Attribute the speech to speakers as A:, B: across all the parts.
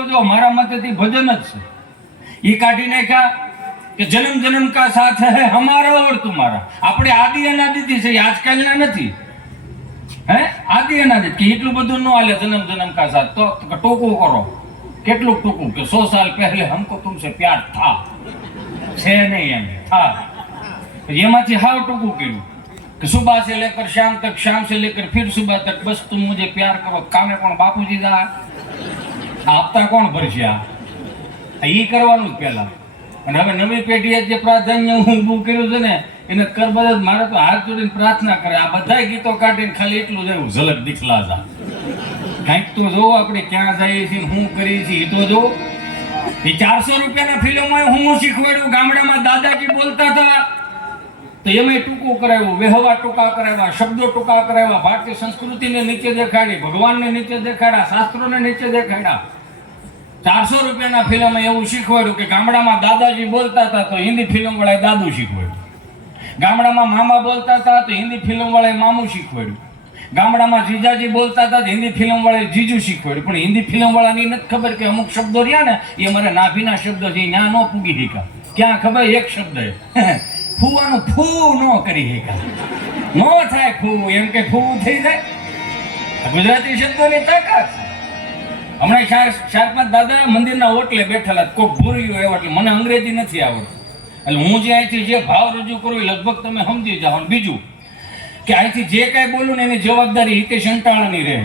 A: જો મારા મતેથી ભજન જ છે ઈ કાઢી નાખ્યા કે જન્મ જન્મ કા સાથ હે હમારા ઓર તુમારા આપણે આદિ અનાદિથી છે એ આજકાલના નથી હે આદિ અનાદિ કે એટલું બધું ન હાલે જન્મ જન્મ કા સાથ તો તો કે ટૂંકું કરો કેટલું ટૂંકું કે સો સાલ પહેલે હમકો તુમસે પ્યાર થા છે નહીં એમ થા પછી એમાંથી હાવ ટૂંકું કર્યું कि सुबह से लेकर शाम तक शाम से लेकर फिर सुबह तक बस तुम मुझे प्यार करो કામે પણ બાપુજી દા આપતા કોણ ભરશે આ? એ કરવાનું જ પહેલા. અને હવે નવી પેઢીએ જે પ્રાધાન્ય હું ઊભું કર્યું છે ને, એને કરબદ જ મારે તો હાથ જોડીને પ્રાર્થના કરે. આ બધા ગીતો કાઢીને ખાલી એટલું જ ઝલક દીખલા જા કાંઈક તો જો આપણે ક્યાં જઈએ છીએ શું કરીએ છીએ એ તો જો એ ચારસો રૂપિયાના ફિલ્મો હું શીખવાડ્યું. ગામડામાં દાદાજી બોલતા હતા. તો એમાં ટૂંકું કરાવ્યું વ્યવહાર ટૂંકા કરાવ્યા, શબ્દો ટૂંકા કરાવ્યા, ભારતીય સંસ્કૃતિને નીચે દેખાડી, ભગવાનને નીચે દેખાડ્યા, શાસ્ત્રોને નીચે દેખાડ્યા. ચારસો રૂપિયાના ફિલ્મમાં એવું શીખવાડ્યું કે ગામડામાં દાદાજી બોલતા હતા તો હિન્દી ફિલ્મ વાળાએ દાદુ શીખવાડ્યું. ગામડામાં મામા બોલતા હતા તો હિન્દી ફિલ્મ વાળાએ મામું શીખવાડ્યું. ગામડામાં જીજાજી બોલતા હતા હિન્દી ફિલ્મવાળાએ જીજુ શીખવાડ્યું. પણ હિન્દી ફિલ્મ વાળાની નથી ખબર કે અમુક શબ્દો રહ્યા ને, એ અમારે નાભીના શબ્દો છે ત્યાં ન પૂગી શીખા ક્યાં ખબર? એક શબ્દ ફૂવાનું ફૂ ન કરી શકાય. ન થાય ફૂ, એમ કે ફૂ થઈ જાય. ગુજરાતી શબ્દોની તાકાત હમણાં ચાર ચાર પાંચ દાદા મંદિરના ઓટલે બેઠેલા કોક ભૂર્યું એવા, એટલે મને અંગ્રેજી નથી આવડતું. એટલે હું જે અહીંથી જે ભાવ રજૂ કરું એ લગભગ તમે સમજી જાઓ. બીજું, કે અહીંથી જે કાંઈ બોલું ને એની જવાબદારી હિતેશ અંટાણાની રહે.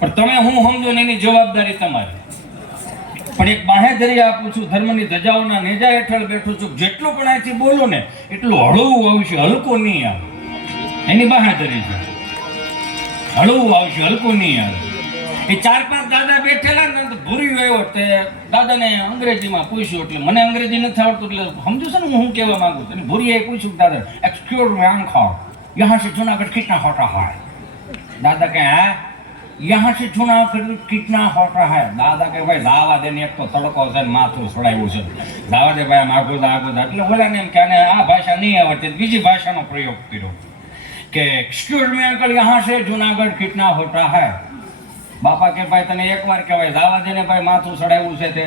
A: પણ તમે હું સમજો ને એની જવાબદારી તમારી. પણ એક બાહેધરી આપું છું, ધર્મની ધજાઓના નેજા હેઠળ બેઠું છું, જેટલું પણ અહીંથી બોલો ને, એટલું હળવું આવશે, હલકું નહીં આવે. એની બાહેધરી છે. હળવું આવશે, હલકું નહીં આવે. એ ચાર પાંચ દાદા બેઠેલા ને ભૂરી ગયો તે દાદાને અંગ્રેજીમાં પૂછ્યું એટલે મને અંગ્રેજી નથી આવડતું એટલે સમજો છે ને હું કહેવા માંગુ છું? ભૂરીએ પૂછ્યું દાદા એક્સક્યુઝ મી ખાઓ યહાં સે જુનાગઢ કિતના હોટા હોય? દાદા કે હા યહાં સે જુનાગઢ કિતના હોટા હૈ દાદા કે ભાઈ દાવા દે ને એક તો તડકો છે માથું છોડાયું છે. દાવા દે ભાઈ આગળ દા એટલે બોલ્યા ને એમ કે આ ભાષા નહીં આવડતી. બીજી ભાષાનો પ્રયોગ કર્યો કે એક્સક્યુઝ મી અંકલ યહાં સે જુનાગઢ કિતના હોટા હૈ? બાપા કે ભાઈ, તને એકવાર કહેવાય, દાવા દેને ભાઈ, માથું ચડાવ્યું છે તે.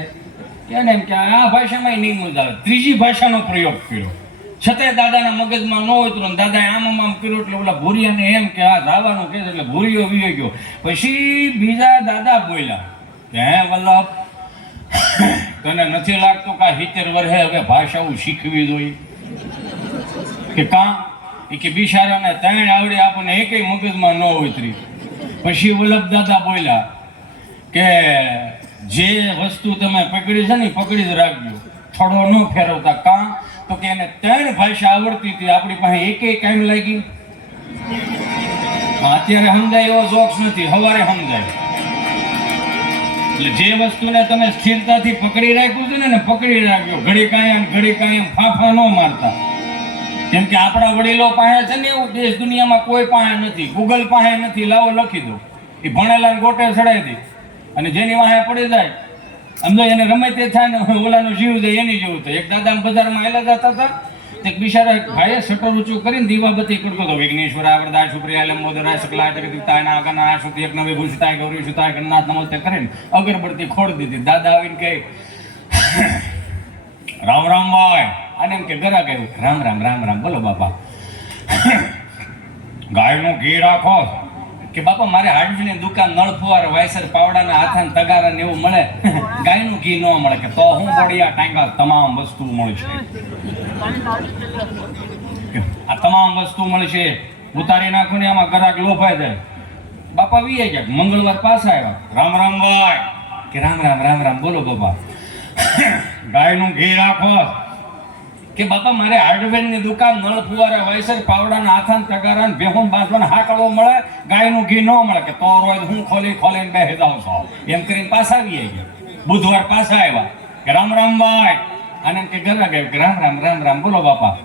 A: કે ને એમ કે આ ભાષામાં નહીં મુજાવે. ત્રીજી ભાષાનો પ્રયોગ કર્યો. છતાંય દાદાના મગજમાં ન હોય તો દાદાએ આમ આમ આમ કર્યું એટલે ઓલા ભૂરિયાને એમ કે આ દાવાનું કે એટલે ભૂરિયો વિયો ગયો. પછી બીજા દાદા બોલ્યા હે વલ્લભ, તને નથી લાગતું કે સિત્તેર વર્ષે હવે ભાષાઓ શીખવી જોઈએ? કે કાં? એ કે બિચારાને ત્રણ આવડે આપણને એકેય મગજમાં ન ઉતરી. પછી વલ્લભ દાદા બોલ્યા કે, જે વસ્તુ તમે પકડી છે ને પકડી જ રાખજો. થોડો ન ફેરવતા. કાં? તો કે એને ત્રણ ભાષા આવડતી હતી. આપણી પાસે એકેય કામ લાગી. અત્યારે સમજાય એવો જોક્સ નથી. હવારે સમજાય એટલે જે વસ્તુને તમે સ્થિરતાથી પકડી રાખ્યું છે ને પકડી રાખ્યો ઘડી કાયમ ઘડી કાયમ ફાફા ન મારતા. કેમ કે આપણા વડીલો પાસે છે ને એવું દેશ દુનિયામાં કોઈ પાસે નથી. ગૂગલ પાસે નથી. લાવો, લખી દો. એ ભણેલા ગોટે ચડાવી દે. અને જેની વાહે પડી જાય સમજો એને ગમે તે થાય ને ઓલાનું જીવ જાય એની જેવું થાય. એક દાદા બજારમાં આવેલા જતા હતા, તે બિચારા એક ભાઈએ શટર ઊંચું કરીને દીવાબત્તી કરતો હતો. વિઘ્નેશ્વર આવરદા શુક્રિયા લંબોદરા શુક્લા આગળ આ શુદ્ધિ એક નવી ભૂષતા ગૌરી સુતા ગણનાથ નમસ્તે કરીને અગરબત્તી ખોડ દીધી. દાદા આવીને કહે, રામ રામ ભાઈ. અને એમ કે, ગરા કહ્યું રામ રામ રામ રામ. બોલો બાપા. ગાયનું ઘી રાખો. કે બાપા મારે હાડવીની દુકાન નળ ફુવાર વાયસર પાવડાના હાથા તગારા ને એવું મળે. ગાયનું ઘી ન મળે કે તો હું બોડિયા ટાંગા તમામ વસ્તુ મળશે આ તમામ વસ્તુ મળશે ઉતારી નાખો ને આમાં ગરાક લોભાઈ જાય. બાપા વીએ ગયા મંગળવાર પાછા આવ્યા. રામ રામ ભાઈ. કે રામ રામ રામ રામ. બોલો બાપા. ગાયનું ઘી રાખો. કે બાપા મારે હાર્ડવેરની દુકાન નળ ફુવારા વાયસર પાવડાના હાથાન તગારા ને ભેહું બાંધવાના હાકડો મળે ગાયનું ઘી ન મળે કે તો રોજ હું ખોલી ખોલીને બે જાઉં છો. એમ કરીને પાછા આવી ગયા. બુધવાર પાછા આવ્યા. કે રામ રામ ભાઈ. અને કે ઘરે ગયો કે રામ રામ રામ રામ બોલો બાપા.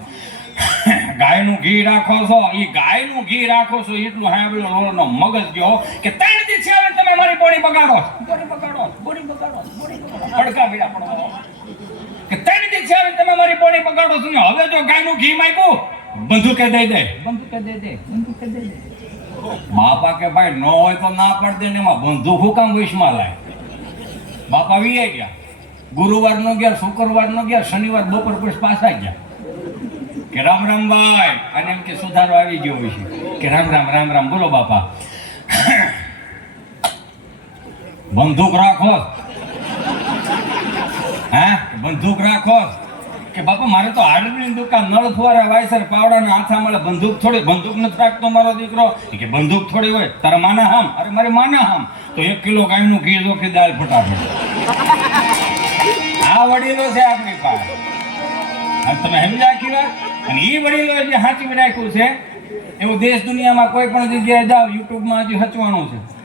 A: ગાયનું ઘી રાખો છો. એ ગાયનું ઘી રાખો છો. એટલું હાંભળ્યો ઓલો મગજ ગયો કે ત્રણ દિવસે આવે તમે મારી બોડી બગાડો બોડી બગાડો બોડી બગાડો બોડી બગાડો. પડકા બીડા પડવા ત્રણ તમે મારી બોડી પકડો છો હવે જો ગાયનું ઘી માંગ્યું બંધુકે દઈ દે બંધુકે દઈ દે બંધુકે દઈ દે બાપા કે ભાઈ ન હોય તો ના પડ દે ને એમાં બંધુ હું કામ વિશમાં લાય? બાપા વીએ ગયા. ગુરુવાર નો ગયા શુક્રવાર નો ગયા શનિવાર બપોર પછી પાછા ગયા. કે રામ રામ ભાઈ અને એમ કે સુધારો આવી ગયો હોય છે. કે રામ રામ રામ રામ બોલો બાપા. બંદૂક રાખો. હા? બંદૂક રાખો. કે બાપા, મારે તો હાર્ડવેરની દુકાન નળ ફુવારા વાયસર પાવડાના હાથા મળે. બંદૂક થોડી, બંદૂક નથી રાખતો મારો દીકરો. કે બંદૂક થોડી હોય, તારા માના હામ અરે, મારે માના હામ તો એક કિલો ગાયનું ઘી જોખી દાળ ફટાફટ. આ વડીલો છે આપણી પાસે. અને તમે સમજા આખી અને એ વડીલો જે સાચવી રાખ્યું છે, એવું દેશ દુનિયામાં કોઈ પણ જગ્યાએ જાઓ, યુટ્યુબમાં હજી હચવાનું છે.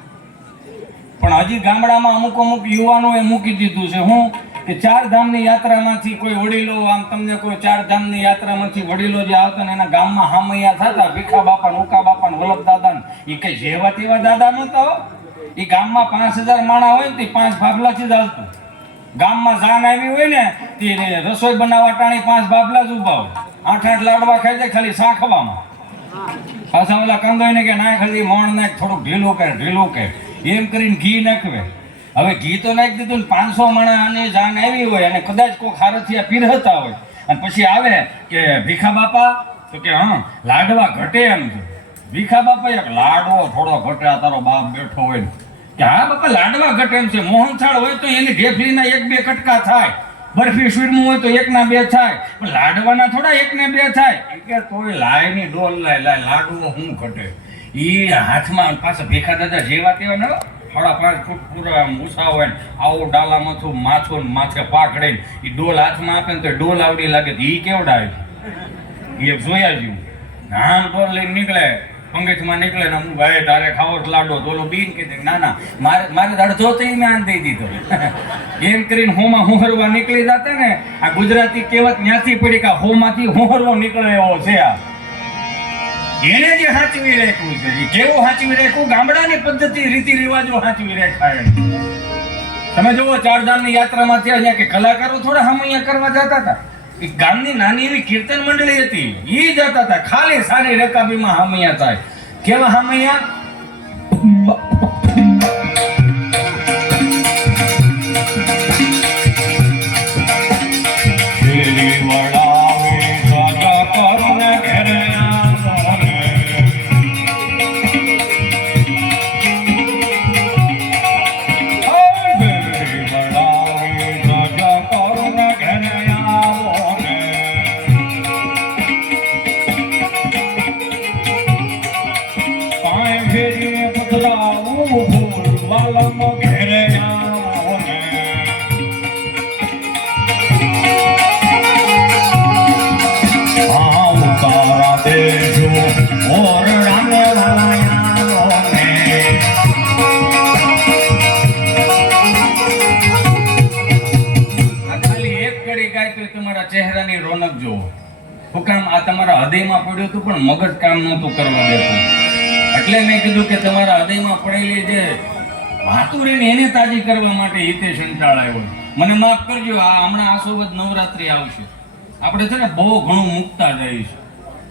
A: પણ હજી ગામડામાં અમુક અમુક યુવાનોએ મૂકી દીધું છે. હું કે ચાર ધામની યાત્રામાંથી કોઈ વડીલો, આમ તમને કોઈ ચાર ધામની યાત્રામાંથી વડીલો જે આવતા ને એના ગામમાં હામૈયા થતા, ભીખા બાપા ઉકા બાપા વલ્લભ દાદા એ કઈ જેવા તેવા દાદા નતા હો. એ ગામમાં પાંચ હજાર માણા હોય ને તે પાંચ ભાગલાથી જ આવતું ગામમાં જાન આવી હોય ને તે રસોઈ બનાવવા ટાણી પાંચ બાબલા જ ઊભા હોય. આઠ આઠ લાડવા ખાઈ જાય ખાલી શાખવામાં. પાછા ઓલા કંદોઈને કે ના ખાલી, મોણ નાખ, થોડુંક ઢીલું કરે, ઢીલું કર. એમ કરીને ઘી નાખવે. હવે ઘી તો નાખી દીધું ને પાંચસો માણાની જાન આવી હોય અને કદાચ કોઈ ખારથિયા પીરહતા હોય. અને પછી આવે કે ભીખા બાપા? તો કે, હા, લાડવા ઘટે એમ છે. ભીખા બાપા એક લાડવો થોડો ઘટે, આ તારો બાપ બેઠો હોય ને. કે, હા, બાપા, લાડવા ઘટે એમ છે. મોહનથાળ હોય તો એની ઢેફલીના એક બે કટકા થાય. બરફી શીરનું હોય તો એકના બે થાય. પણ લાડવાના થોડા એકને બે થાય. કે, તોય લાયની ડોલ લાય લાય લાડવો હું ઘટે. એ હાથમાં પાછા ભીખા દાદા જેવા તેવા ન થોડા પાંચ ફૂટ પૂરા ઊંચા હોય ને, આવો માથું માથો ને માથે પાકડે એ ડોલ હાથમાં આપે ને તો ડોલ આવડી લાગે એ કેવડાવે? એ જોયા જેવું નાન પર લઈને નીકળે પંગેથમાં નીકળે ને હું, ભાઈ, તારે ખાવો જ લાડો. ઓલો બીન કે ના ના, મારે મારે અડધો તો મેં આન દઈ દીધો. એમ કરીને હોમાં હોહરવા નીકળી જાતે ને, આ ગુજરાતી કહેવત ન્યાથી પડી કે હોમાંથી હોહરવો નીકળે એવો છે આ. એને જે સાચવી રાખ્યું છે, એ કેવું સાચવી રાખ્યું? ગામડાની પદ્ધતિ, રીતિ રિવાજો સાચવી રાખ્યા. તમે જુઓ, ચારધામની યાત્રામાં ત્યાં જ્યાં કે કલાકારો થોડા હમૈયા કરવા જતા હતા. એ ગામની નાની એવી કીર્તન મંડળી હતી. એ જતા હતા. ખાલી સારી રકાબીમાં હમૈયા થાય. કેવા હમૈયા શું આ તમારા હૃદયમાં પડ્યું હતું, પણ મગજ કામ નહોતું કરવા દેતું. એટલે મેં કીધું કે તમારા હૃદયમાં પડેલી જે માતુરીને એને તાજી કરવા માટે હિતે સંટાળ આવ્યો. મને માફ કરજો, આ હમણાં આસોબદ નવરાત્રી આવશે. આપણે છે ને બહુ ઘણું મૂકતા જઈશું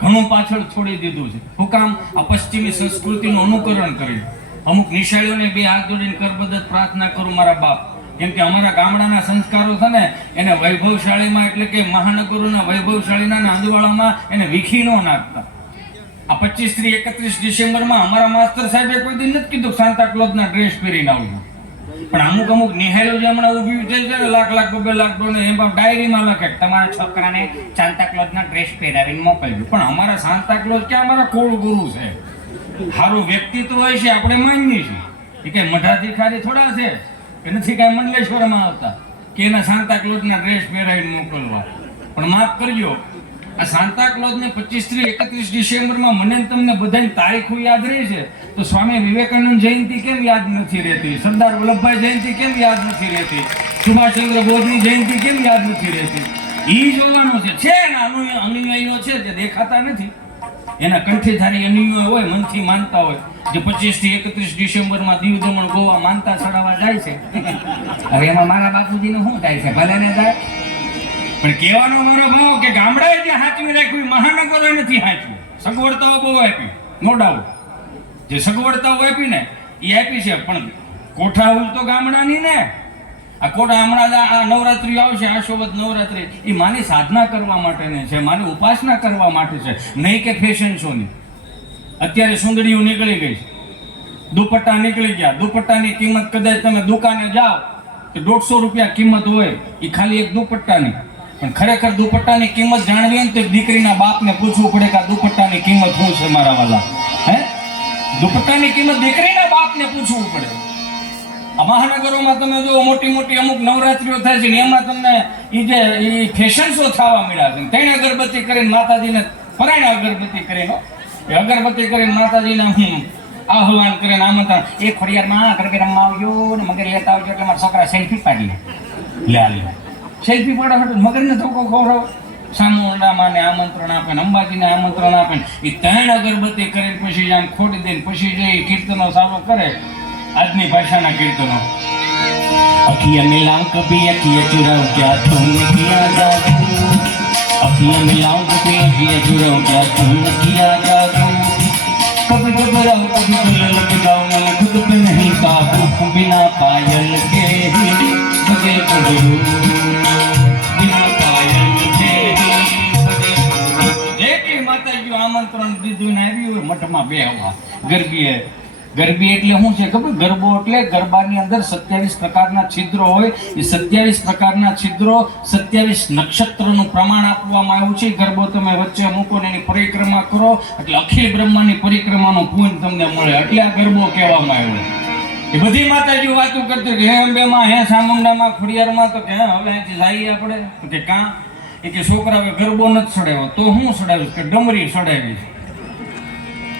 A: ઘણું પાછળ છોડી દીધું છે. શું આ પશ્ચિમી સંસ્કૃતિનું અનુકરણ કર્યું અમુક નિશાળીઓને બે હાથ જોડીને કરબદત પ્રાર્થના કરું, મારા બાપ. કેમ કે અમારા ગામડાના સંસ્કારો છે ને, એને વૈભવશાળીમાં એટલે કે મહાનગરોના વૈભવશાળીના ને અંદવાળામાં એને વિખી ન નાખતા. આ પચીસથી એકત્રીસ ડિસેમ્બરમાં અમારા માસ્તર સાહેબે કોઈ દિન નથી કીધું સાંતા ક્લોઝના ડ્રેસ પહેરીને આવજો. પણ અમુક અમુક નિહાળો જે હમણાં ઊભી થઈ છે લાખ લાખ બે લાખ ને, એમાં ડાયરીમાં લખે તમારા છોકરાને સાંતા ક્લોઝના ડ્રેસ પહેરાવીને મોકલજો. પણ અમારા સાંતા ક્લોઝ કે અમારા કોળ ગુરુ છે? સારું વ્યક્તિત્વ હોય છે, આપણે માનીએ છીએ. એ કે મઢાથી ખાલી થોડા છે. કે નથી કાંઈ મંડલેશ્વરમાં આવતા, કે એના સાંતા ક્લોઝના ડ્રેસ પહેરાવીને મોકલવા. પણ માફ કરજો, આ સાંતા ક્લોઝને પચીસથી એકત્રીસ ડિસેમ્બરમાં મને તમને બધાની તારીખો યાદ રહે છે, તો સ્વામી વિવેકાનંદ જયંતિ કેમ યાદ નથી રહેતી? સરદાર વલ્લભભાઈ જયંતિ કેમ યાદ નથી રહેતી? સુભાષચંદ્ર બોઝની જયંતિ કેમ યાદ નથી રહેતી? એ જોવાનું છે. છે અનુયાયીઓ છે, જે દેખાતા નથી. એના કંઠીધારી અનુયાયીઓ હોય, મનથી માનતા હોય. જે પચીસથી એકત્રીસ ડિસેમ્બરમાં દીવ દમણ ગોવા માનતા ચડાવવા જાય છે. હવે એમાં મારા બાપુજીનું શું થાય છે? ભલે ને થાય પણ કહેવાનો મારો ભાવ કે ગામડાએ જે હાચવી રાખ્યું, મહાનગરો નથી હાચવું સગવડતાઓ બહુ આપી. નો ડાઉટ જે સગવડતાઓ આપી ને એ આપી છે, પણ કોઠા હાઉસ તો ગામડાની ને. આ કોટા હમણાં આ નવરાત્રી આવશે આશોવત નવરાત્રી. એ માની સાધના કરવા માટેની છે, માની ઉપાસના કરવા માટે છે. નહીં કે ફેશન શોની અત્યારે સુંદડીઓ નીકળી ગઈ છે. દુપટ્ટા નીકળી ગયા. દુપટ્ટાની કિંમત કદાચ તમે દુકાને જાઓ તો દોઢસો રૂપિયા કિંમત હોય. એ ખાલી એક દુપટ્ટાની. પણ ખરેખર દુપટ્ટાની કિંમત જાણવી ને તો દીકરીના બાપને પૂછવું પડે કે આ દુપટ્ટાની કિંમત શું છે મારા વાલા. હે? દુપટ્ટાની કિંમત દીકરીના બાપને પૂછવું પડે. મહાનગરોમાં તમે જો મોટી મોટી અમુક નવરાત્રીઓ થાય છે ને એમાં તમને એ જે એ ફેશન શો થવા મળ્યા છે. તેણે અગરબત્તી કરીને માતાજીને પરાયણ અગરબત્તી કરીને અગરબત્તી કરીને માતાજીને આહવાન કરીને આમંત્રણ. એ ખોડિયારમાં ગરબે રમવા આવજો ને મગર લેતા આવજો એટલે મારા છોકરા સેલ્ફી પાડી લે લે સેલ્ફી પાડવા માટે મગરને ધોકો ખોરો. સામુંડામાં ને આમંત્રણ આપે ને અંબાજીને આમંત્રણ આપે ને એ ત્રણ અગરબત્તી કરીને પછી આમ ખોટી દઈને પછી જઈ કીર્તનો સારો કરે. આજની ભાષાના કીર્તનો. અખિયા મિલાઉં કભી અખિયા ચુરાઉં ક્યાં તુમને કિયા જાઉં અખિયા મિલાઉં કભી અખિયા ચુરાઉં ક્યાં તુમને કિયા कभी घबराऊं कभी दुल्हन लगाऊं मैंने खुद पे नहीं काबू बिना पायल के ही बजे घुंघरू बिना पायल के ही बजे घुंघरू જે કે માતાજીઓ આમંત્રણ દીધું ને આવ્યું હોય મઠમાં બેહવા ગરબીએ ગરબી એટલે શું છે ખબર? ગરબો એટલે ગરબાની અંદર સત્યાવીસ પ્રકારના છિદ્રો હોય. એ સત્યાવીસ પ્રકારના છિદ્રો સત્યાવીસ નક્ષત્રનું પ્રમાણ આપવામાં આવ્યું છે. ગરબો તમે વચ્ચે મૂકો ને એની પરિક્રમા કરો. એટલે અખિલ બ્રહ્માની પરિક્રમાનો પુણ્ય તમને મળે. એટલે આ ગરબો કહેવામાં આવ્યો. એ બધી માતાજી વાતો કરતી કે, હે અંબેમાં, હે સામુંડામાં, ખોડિયારમાં? તો કે હવે અહીંથી જઈએ આપણે. કે, કાં? એ કે છોકરાઓએ ગરબો નથી સડાવ્યો. તો હું સડાવીશ કે, ડમરી સડાવીશ